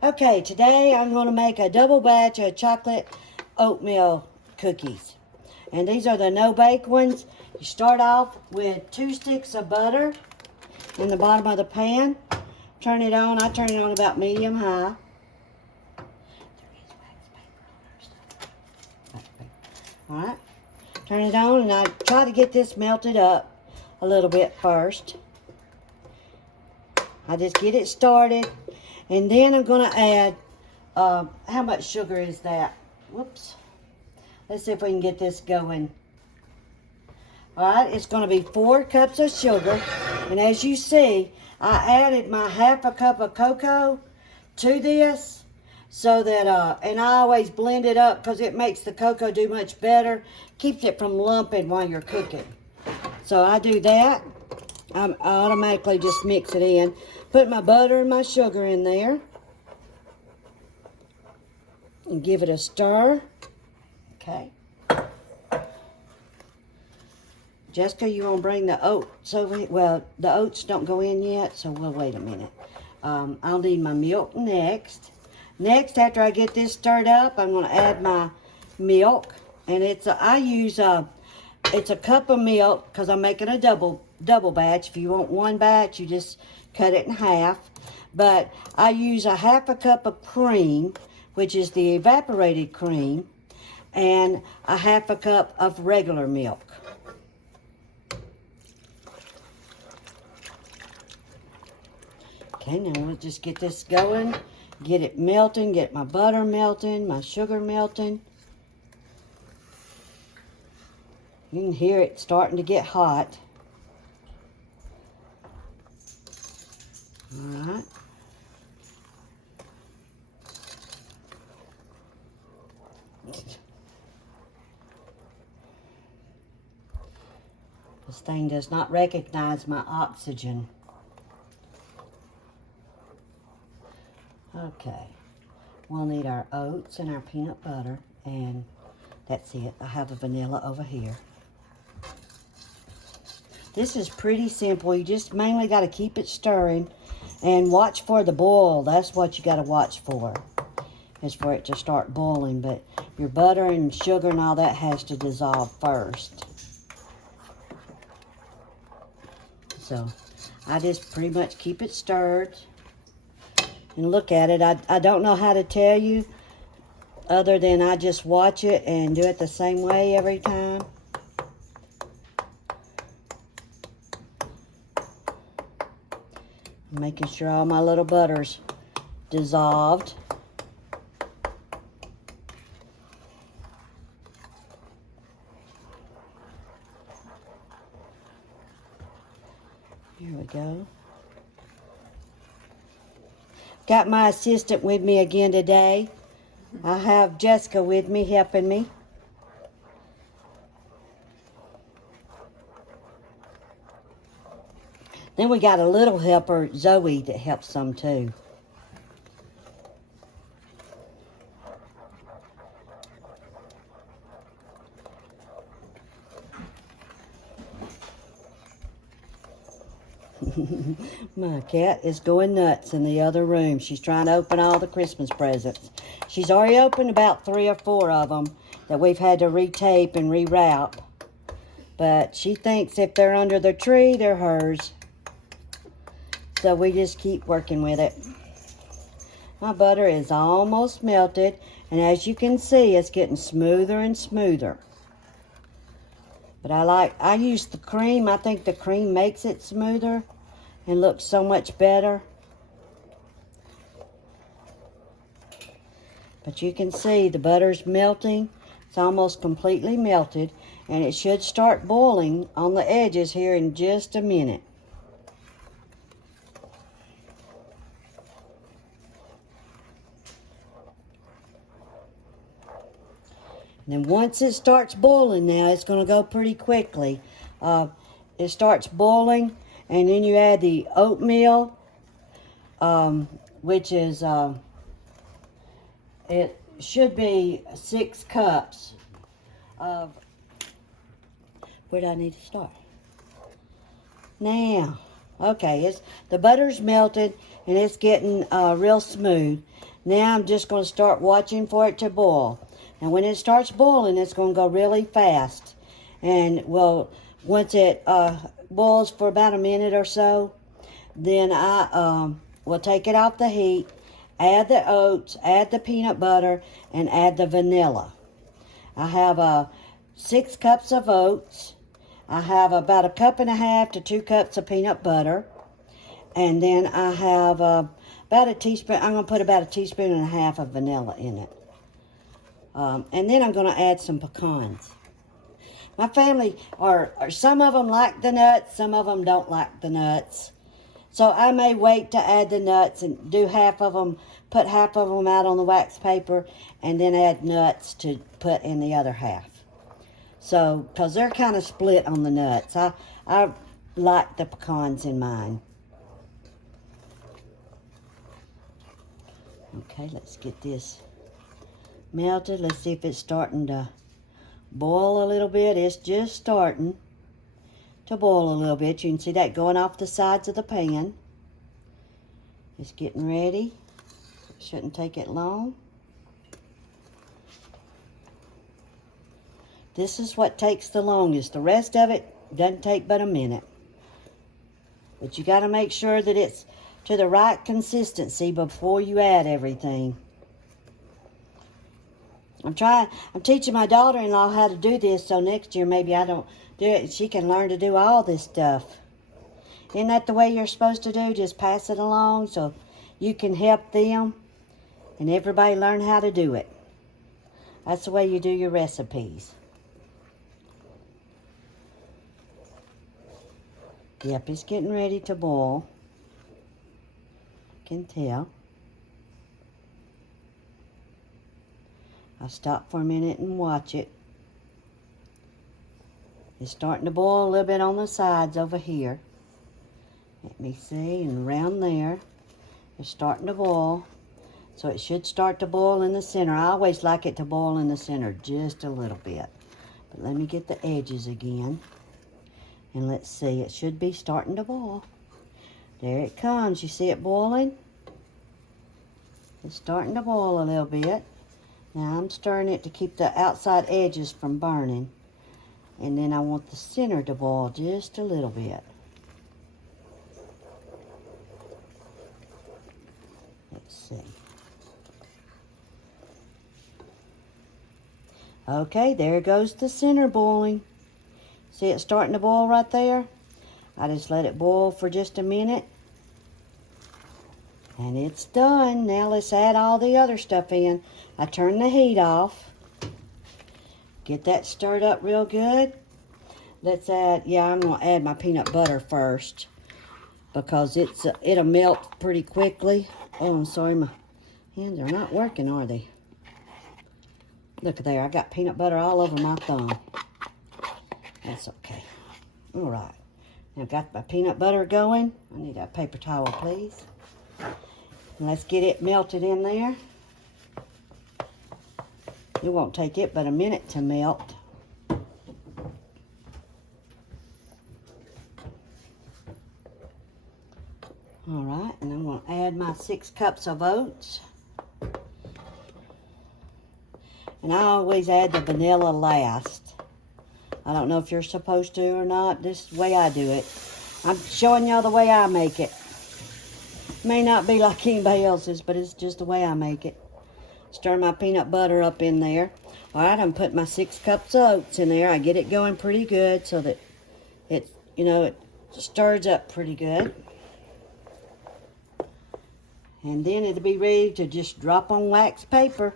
Okay, today I'm going to make a double batch of chocolate oatmeal cookies. And these are the no-bake ones. You start off with 2 sticks of butter in the bottom of the pan. Turn it on. I turn it on about medium-high. Alright. Turn it on and I try to get this melted up a little bit first. I just get it started. And then I'm going to add, how much sugar is that? Whoops. Let's see if we can get this going. Alright, it's going to be 4 cups of sugar. And as you see, I added my half a cup of cocoa to this. So that, and I always blend it up because it makes the cocoa do much better. Keeps it from lumping while you're cooking. So I do that. I automatically just mix it in. Put my butter and my sugar in there. And give it a stir. Okay. Jessica, you want to bring the oats over here? Well, the oats don't go in yet, so we'll wait a minute. I'll need my milk next. Next, after I get this stirred up, I'm going to add my milk. And it's a cup of milk because I'm making a double batch. If you want one batch, you just cut it in half. But I use a half a cup of cream, which is the evaporated cream, and a half a cup of regular milk. Okay, now we'll just get this going. Get it melting, get my butter melting, my sugar melting. You can hear it starting to get hot. Alright. This thing does not recognize my oxygen. Okay, we'll need our oats and our peanut butter, and that's it. I have the vanilla over here. This is pretty simple. You just mainly got to keep it stirring and watch for the boil. That's what you got to watch for, is for it to start boiling. But your butter and sugar and all that has to dissolve first. So I just pretty much keep it stirred. And look at it. I don't know how to tell you other than I just watch it and do it the same way every time. Making sure all my little butter's dissolved. Here we go. Got my assistant with me again today. I have Jessica with me, helping me. Then we got a little helper, Zoe, that helps some too. My cat is going nuts in the other room. She's trying to open all the Christmas presents. She's already opened about 3 or 4 of them that we've had to retape and rewrap. But she thinks if they're under the tree, they're hers. So we just keep working with it. My butter is almost melted. And as you can see, it's getting smoother and smoother. But I use the cream. I think the cream makes it smoother and looks so much better. But you can see the butter's melting. It's almost completely melted. And it should start boiling on the edges here in just a minute. And then once it starts boiling now, it's going to go pretty quickly. It starts boiling, and then you add the oatmeal, which is, it should be 6 cups of, where do I need to start? Now, Okay, the butter's melted and it's getting real smooth. Now I'm just going to start watching for it to boil. And when it starts boiling, it's going to go really fast. And well, once it boils for about a minute or so, then I will take it off the heat, add the oats, add the peanut butter, and add the vanilla. I have 6 cups of oats. I have about 1.5 cups to 2 cups of peanut butter. And then I have about a teaspoon, I'm going to put about 1.5 teaspoons of vanilla in it. And then I'm going to add some pecans. My family, some of them like the nuts, some of them don't like the nuts. So I may wait to add the nuts and do half of them, put half of them out on the wax paper, and then add nuts to put in the other half. So, because they're kind of split on the nuts. I like the pecans in mine. Okay, let's get this melted. Let's see if it's starting to boil a little bit. It's just starting to boil a little bit. You can see that going off the sides of the pan. It's getting ready. Shouldn't take it long. This is what takes the longest. The rest of it doesn't take but a minute. But you got to make sure that it's to the right consistency before you add everything. I'm teaching my daughter-in-law how to do this, so next year maybe I don't do it. She can learn to do all this stuff. Isn't that the way you're supposed to do? Just pass it along so you can help them and everybody learn how to do it. That's the way you do your recipes. Yep, it's getting ready to boil. I can tell. I'll stop for a minute and watch it. It's starting to boil a little bit on the sides over here. Let me see, and around there. It's starting to boil. So it should start to boil in the center. I always like it to boil in the center just a little bit. But let me get the edges again. And let's see, it should be starting to boil. There it comes. You see it boiling? It's starting to boil a little bit. Now I'm stirring it to keep the outside edges from burning. And then I want the center to boil just a little bit. Let's see. Okay, there goes the center boiling. See it starting to boil right there? I just let it boil for just a minute. And it's done. Now let's add all the other stuff in. I turn the heat off. Get that stirred up real good. Let's add, I'm going to add my peanut butter first. Because it'll melt pretty quickly. Oh, I'm sorry, my hands are not working, are they? Look there, I got peanut butter all over my thumb. That's okay. All right. Now I've got my peanut butter going. I need a paper towel, please. And let's get it melted in there. It won't take it but a minute to melt. All right, and I'm going to add my 6 cups of oats. And I always add the vanilla last. I don't know if you're supposed to or not. This is the way I do it. I'm showing y'all the way I make it. May not be like anybody else's, but it's just the way I make it. Stir my peanut butter up in there. All right, I'm putting my 6 cups of oats in there. I get it going pretty good so that it stirs up pretty good. And then it'll be ready to just drop on wax paper.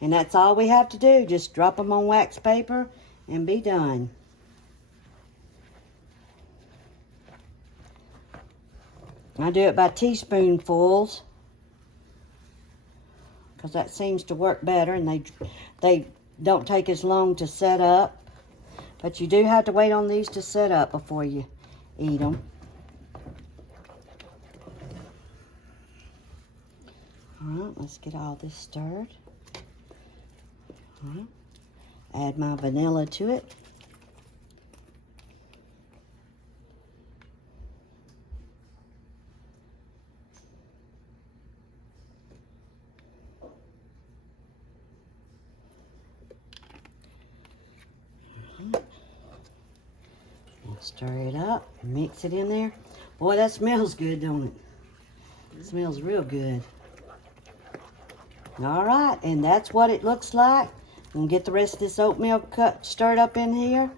And that's all we have to do. Just drop them on wax paper and be done. I do it by teaspoonfuls because that seems to work better, and they don't take as long to set up. But you do have to wait on these to set up before you eat them. All right, let's get all this stirred. All right. Add my vanilla to it. Stir it up, mix it in there. Boy, that smells good, don't it? It smells real good. All right, and that's what it looks like. I'm gonna get the rest of this oatmeal stirred up in here.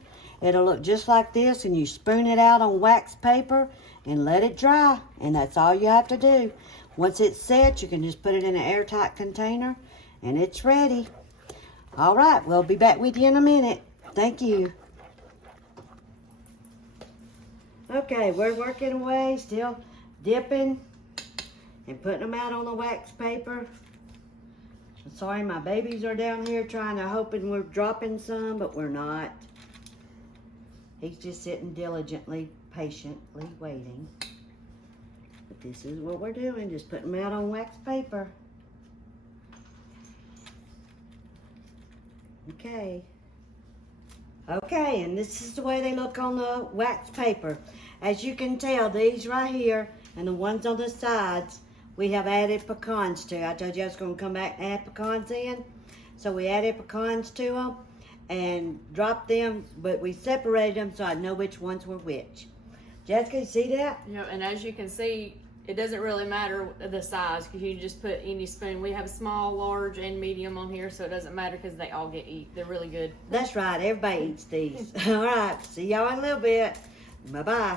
It'll look just like this, and you spoon it out on wax paper and let it dry, and that's all you have to do. Once it's set, you can just put it in an airtight container, and it's ready. All right, we'll be back with you in a minute. Thank you. Okay, we're working away, still dipping and putting them out on the wax paper. I'm sorry, my babies are down here hoping we're dropping some, but we're not. He's just sitting diligently, patiently waiting. But this is what we're doing, just putting them out on wax paper. Okay. Okay, and this is the way they look on the wax paper. As you can tell, these right here and the ones on the sides, we have added pecans to. I told you I was going to come back and add pecans in. So we added pecans to them and dropped them, but we separated them so I know which ones were which. Jessica, you see that? Yeah, and as you can see, it doesn't really matter the size because you can just put any spoon. We have small, large, and medium on here, so it doesn't matter because they all get eaten. They're really good. That's right. Everybody eats these. All right. See y'all in a little bit. Bye-bye.